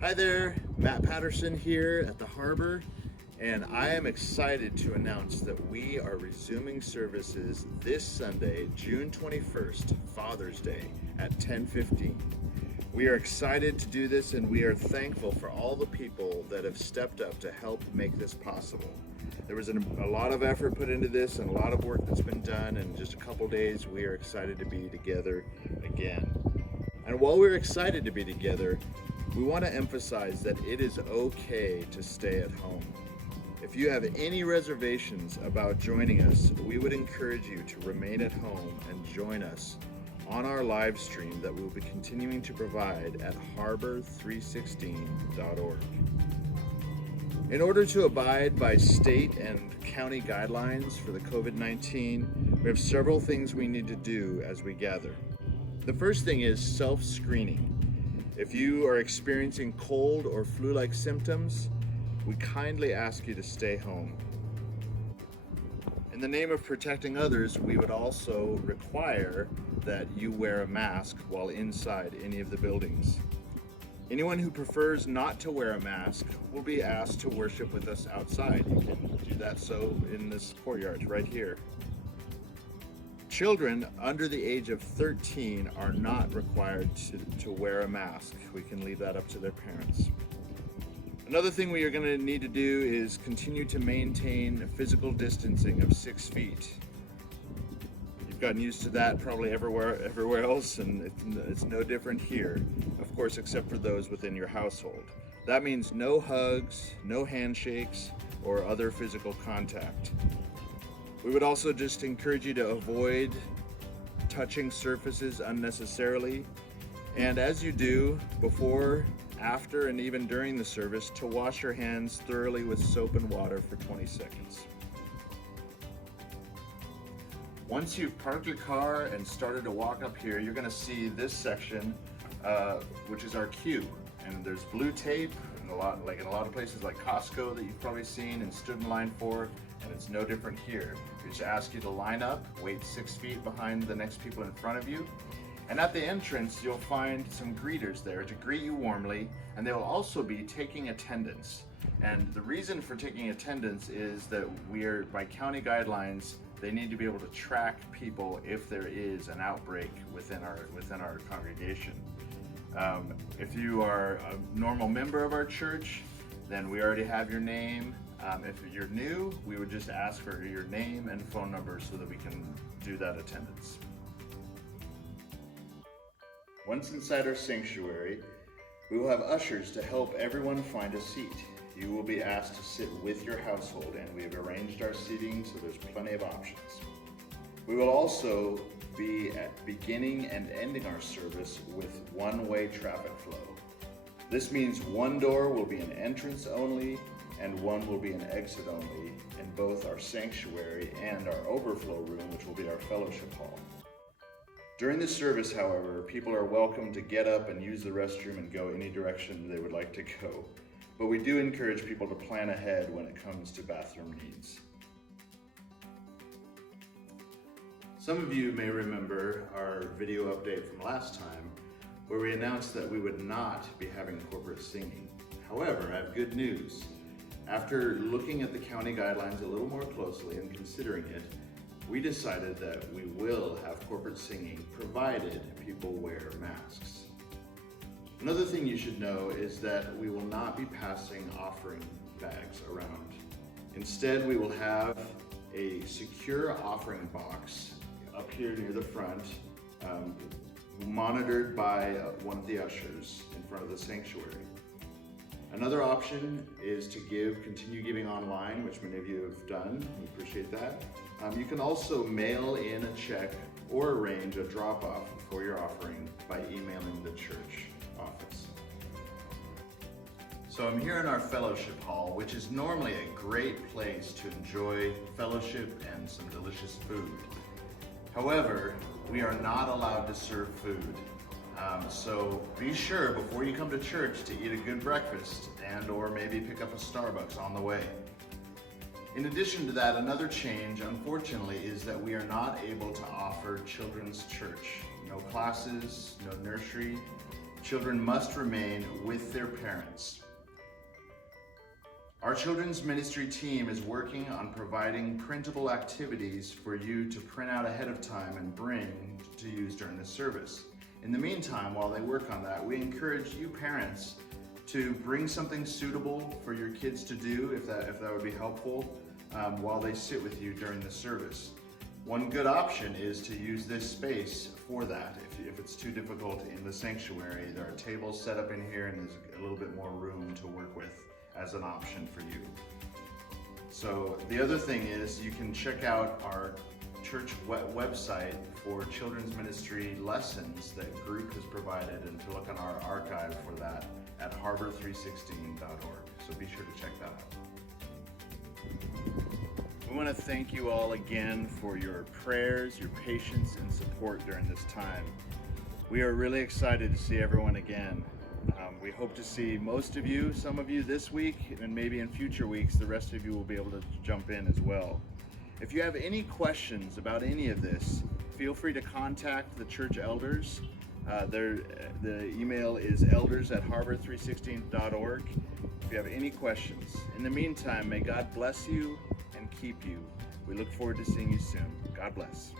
Hi there, Matt Patterson here at the Harbor, and I am excited to announce that we are resuming services this Sunday, June 21st, Father's Day at 10:15. We are excited to do this, and we are thankful for all the people that have stepped up to help make this possible. There was a lot of effort put into this and a lot of work that's been done. In just a couple days, we are excited to be together again. And while we're excited to be together, we want to emphasize that it is okay to stay at home. If you have any reservations about joining us, we would encourage you to remain at home and join us on our live stream that we will be continuing to provide at harbor316.org. In order to abide by state and county guidelines for the COVID-19, we have several things we need to do as we gather. The first thing is self-screening. If you are experiencing cold or flu-like symptoms, we kindly ask you to stay home. In the name of protecting others, we would also require that you wear a mask while inside any of the buildings. Anyone who prefers not to wear a mask will be asked to worship with us outside. You can do that in this courtyard right here. Children under the age of 13 are not required to wear a mask. We can leave that up to their parents. Another thing we are going to need to do is continue to maintain physical distancing of 6 feet. You've gotten used to that probably everywhere else, and it's no different here, of course, except for those within your household. That means no hugs, no handshakes, or other physical contact. We would also just encourage you to avoid touching surfaces unnecessarily, and as you do, before, after, and even during the service, to wash your hands thoroughly with soap and water for 20 seconds. Once you've parked your car and started to walk up here, you're going to see this section, which is our queue, and there's blue tape, and in a lot of places like Costco that you've probably seen and stood in line for. And it's no different here. We just ask you to line up, wait 6 feet behind the next people in front of you. And at the entrance, you'll find some greeters there to greet you warmly, and they will also be taking attendance. And the reason for taking attendance is that by county guidelines, they need to be able to track people if there is an outbreak within our congregation. If you are a normal member of our church, then we already have your name. If you're new, we would just ask for your name and phone number so that we can do that attendance. Once inside our sanctuary, we will have ushers to help everyone find a seat. You will be asked to sit with your household, and we have arranged our seating so there's plenty of options. We will also be beginning and ending our service with one-way traffic flow. This means one door will be an entrance only, and one will be an exit only in both our sanctuary and our overflow room, which will be our fellowship hall. During the service, however, people are welcome to get up and use the restroom and go any direction they would like to go. But we do encourage people to plan ahead when it comes to bathroom needs. Some of you may remember our video update from last time, where we announced that we would not be having corporate singing. However, I have good news. After looking at the county guidelines a little more closely and considering it, we decided that we will have corporate singing provided people wear masks. Another thing you should know is that we will not be passing offering bags around. Instead, we will have a secure offering box up here near the front, monitored by one of the ushers in front of the sanctuary. Another option is to continue giving online, which many of you have done. We appreciate that. You can also mail in a check or arrange a drop-off for your offering by emailing the church office. So I'm here in our fellowship hall, which is normally a great place to enjoy fellowship and some delicious food. However, we are not allowed to serve food. So be sure before you come to church to eat a good breakfast or maybe pick up a Starbucks on the way. In addition to that, another change, unfortunately, is that we are not able to offer children's church. No classes, no nursery. Children must remain with their parents. Our children's ministry team is working on providing printable activities for you to print out ahead of time and bring to use during the service. In the meantime, while they work on that, we encourage you parents to bring something suitable for your kids to do, if that would be helpful, while they sit with you during the service. One good option is to use this space for that. If it's too difficult in the sanctuary, there are tables set up in here and there's a little bit more room to work with as an option for you. So the other thing is you can check out our church website for children's ministry lessons that group has provided, and to look on our archive for that at harbor316.org. So be sure to check that out. We want to thank you all again for your prayers, your patience, and support during this time. We are really excited to see everyone again. We hope to see most of you, some of you this week, and maybe in future weeks, the rest of you will be able to jump in as well. If you have any questions about any of this, feel free to contact the church elders. The email is elders@harbor316.org if you have any questions. In the meantime, may God bless you and keep you. We look forward to seeing you soon. God bless.